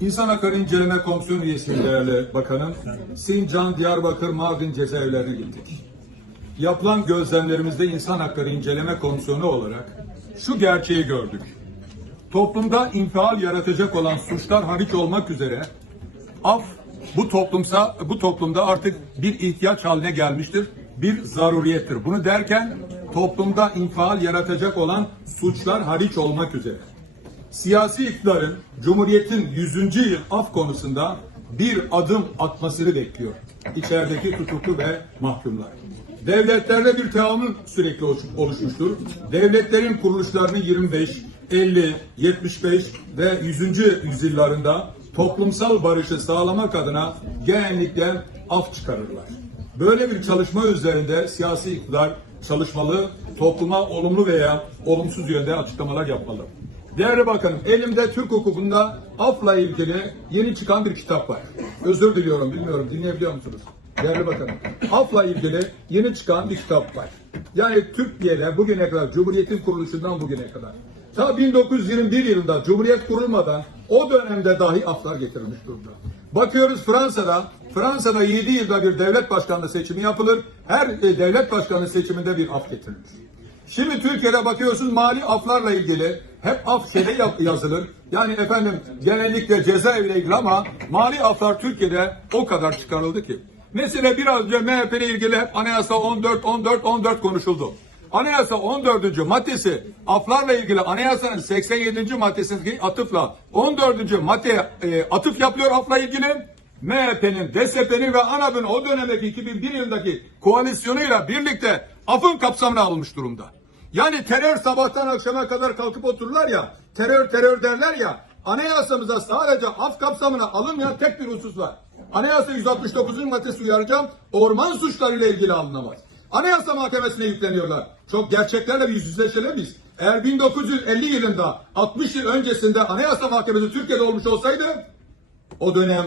İnsan Hakları İnceleme Komisyonu üyesiyim değerli bakanım. Sincan, Diyarbakır, Mardin cezaevlerine gittik. Yapılan gözlemlerimizde İnsan Hakları İnceleme Komisyonu olarak şu gerçeği gördük. Toplumda infial yaratacak olan suçlar hariç olmak üzere af bu toplumsa bu toplumda artık bir ihtiyaç haline gelmiştir. Bir zaruriyettir. Bunu derken toplumda infial yaratacak olan suçlar hariç olmak üzere siyasi iktidarın Cumhuriyet'in 100. yıl af konusunda bir adım atmasını bekliyor. İçerideki tutuklu ve mahkumlar. Devletlerle bir tahammül sürekli oluş- oluşmuştur. Devletlerin kuruluşlarını 25, 50, 75 ve 100. yüzyıllarında toplumsal barışı sağlamak adına genellikle af çıkarırlar. Böyle bir çalışma üzerinde siyasi iktidar çalışmalı, topluma olumlu veya olumsuz yönde açıklamalar yapmalı. Değerli Bakanım, elimde Türk hukukunda afla ilgili yeni çıkan bir kitap var. Özür diliyorum, bilmiyorum dinleyebiliyor musunuz? Değerli Bakanım, afla ilgili yeni çıkan bir kitap var. Yani Türkiye'de bugüne kadar, Cumhuriyet'in kuruluşundan bugüne kadar. Ta 1921 yılında Cumhuriyet kurulmadan o dönemde dahi aflar getirilmiş durumda. Bakıyoruz Fransa'da, Fransa'da 7 yılda bir devlet başkanlığı seçimi yapılır. Her e, devlet başkanlığı seçiminde bir af getirilir. Şimdi Türkiye'de bakıyorsun mali aflarla ilgili hep af şeyde yazılır. Yani efendim genellikle cezaeviyle ilgili ama mali aflar Türkiye'de o kadar çıkarıldı ki. Mesela biraz önce MHP ile ilgili hep anayasa 14, 14, 14 konuşuldu. Anayasa 14. maddesi aflarla ilgili anayasanın 87. maddesindeki atıfla 14. maddeye e, atıf yapıyor afla ilgili. MHP'nin, DSP'nin ve ANAP'ın o dönemdeki 2001 yılındaki koalisyonuyla birlikte afın kapsamına alınmış durumda. Yani terör sabahtan akşama kadar kalkıp otururlar ya, terör terör derler ya, anayasamıza sadece af kapsamına alınmayan tek bir husus var. Anayasa 169. maddesi uyaracağım, orman suçlarıyla ilgili alınamaz. Anayasa Mahkemesi'ne yükleniyorlar. Çok gerçeklerle bir yüz yüzleşelim biz. Eğer 1950 yılında 60 yıl öncesinde Anayasa Mahkemesi Türkiye'de olmuş olsaydı o dönem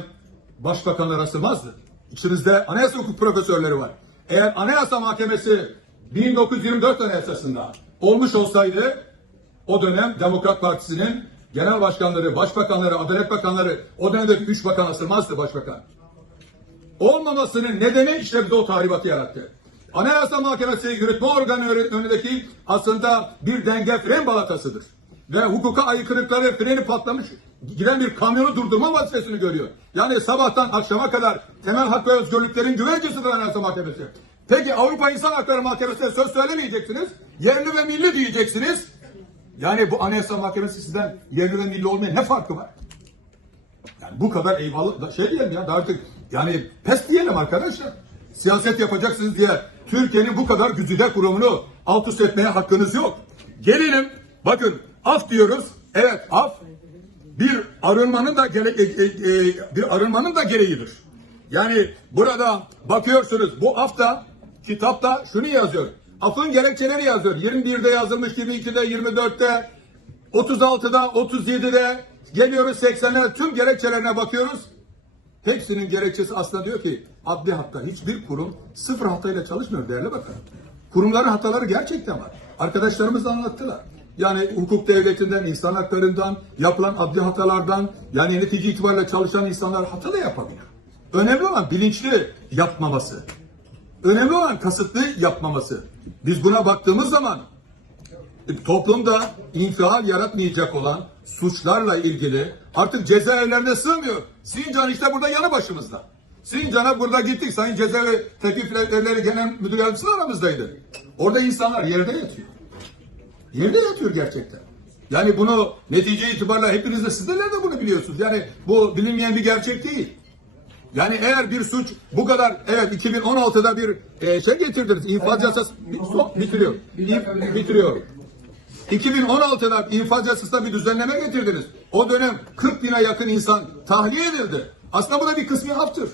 başbakanlara sığmazdı. İçinizde anayasa hukuk profesörleri var. Eğer Anayasa Mahkemesi 1924 Anayasası'nda olmuş olsaydı o dönem Demokrat Partisi'nin genel başkanları, başbakanları, adalet bakanları o dönemde üç bakan sığmazdı başbakan. Olmamasının nedeni işte bize o tahribatı yarattı. Anayasa Mahkemesi yürütme organı önündeki aslında bir denge fren balatasıdır. Ve hukuka aykırılıkları freni patlamış giden bir kamyonu durdurma vazifesini görüyor. Yani sabahtan akşama kadar temel hak ve özgürlüklerin güvencesidir Anayasa Mahkemesi. Peki Avrupa İnsan Hakları Mahkemesi'ne söz söylemeyeceksiniz. Yerli ve milli diyeceksiniz. Yani bu Anayasa Mahkemesi sizden yerli ve milli olmaya ne farkı var? Yani bu kadar eyvallah şey diyelim ya artık yani pes diyelim arkadaşlar. Siyaset yapacaksınız diye Türkiye'nin bu kadar güzide kurumunu alt üst etmeye hakkınız yok. Gelelim bakın af diyoruz. Evet af bir arınmanın da gere e, e, e, bir arınmanın da gereğidir. Yani burada bakıyorsunuz bu afta kitapta şunu yazıyor. Afın gerekçeleri yazıyor. 21'de yazılmış, 22'de, 24'te, 36'da, 37'de geliyoruz 80'lere tüm gerekçelerine bakıyoruz. Hepsinin gerekçesi aslında diyor ki adli hatta hiçbir kurum sıfır hatayla çalışmıyor değerli bakın. Kurumların hataları gerçekten var. Arkadaşlarımız da anlattılar. Yani hukuk devletinden, insan haklarından, yapılan adli hatalardan, yani netice itibariyle çalışan insanlar hata da yapabilir. Önemli olan bilinçli yapmaması. Önemli olan kasıtlı yapmaması. Biz buna baktığımız zaman e, toplumda infial yaratmayacak olan suçlarla ilgili artık cezaevlerine sığmıyor. Sincan işte burada yanı başımızda. Sincan'a burada gittik. Sayın Cezaevi Teklifleri Genel Müdür Yardımcısı aramızdaydı. Orada insanlar yerde yatıyor. Yerde yatıyor gerçekten. Yani bunu netice itibariyle hepiniz de sizler de bunu biliyorsunuz. Yani bu bilinmeyen bir gerçek değil. Yani eğer bir suç bu kadar evet 2016'da bir e, şey getirdiniz. infaz yasası son, bitiriyor. İn- bitiriyor. 2016'da infaz yasasına bir düzenleme getirdiniz. O dönem 40 bine yakın insan tahliye edildi. Aslında bu da bir kısmi haftır.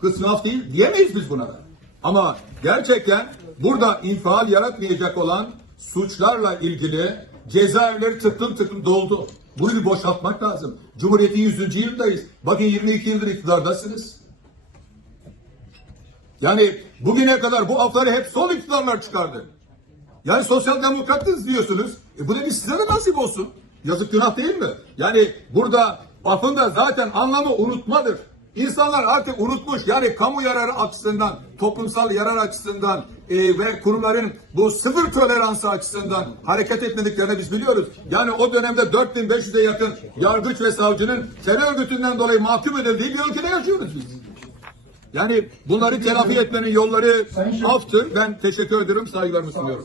Kısmi haf değil diyemeyiz biz buna da. Ama gerçekten burada infial yaratmayacak olan suçlarla ilgili cezaevleri tıklım tıklım doldu. Bunu bir boşaltmak lazım. Cumhuriyetin 100. yılındayız. Bakın 22 yıldır iktidardasınız. Yani bugüne kadar bu afları hep sol iktidarlar çıkardı. Yani sosyal demokratız diyorsunuz. E bu da size de nasip olsun. Yazık günah değil mi? Yani burada Affın da zaten anlamı unutmadır. İnsanlar artık unutmuş yani kamu yararı açısından, toplumsal yarar açısından e, ve kurumların bu sıfır toleransı açısından hareket etmediklerini biz biliyoruz. Yani o dönemde 4500'e yakın yargıç ve savcının terör örgütünden dolayı mahkum edildiği bir ülkede yaşıyoruz biz. Yani bunları telafi etmenin yolları aftır. Ben teşekkür ederim, saygılarımı sunuyorum.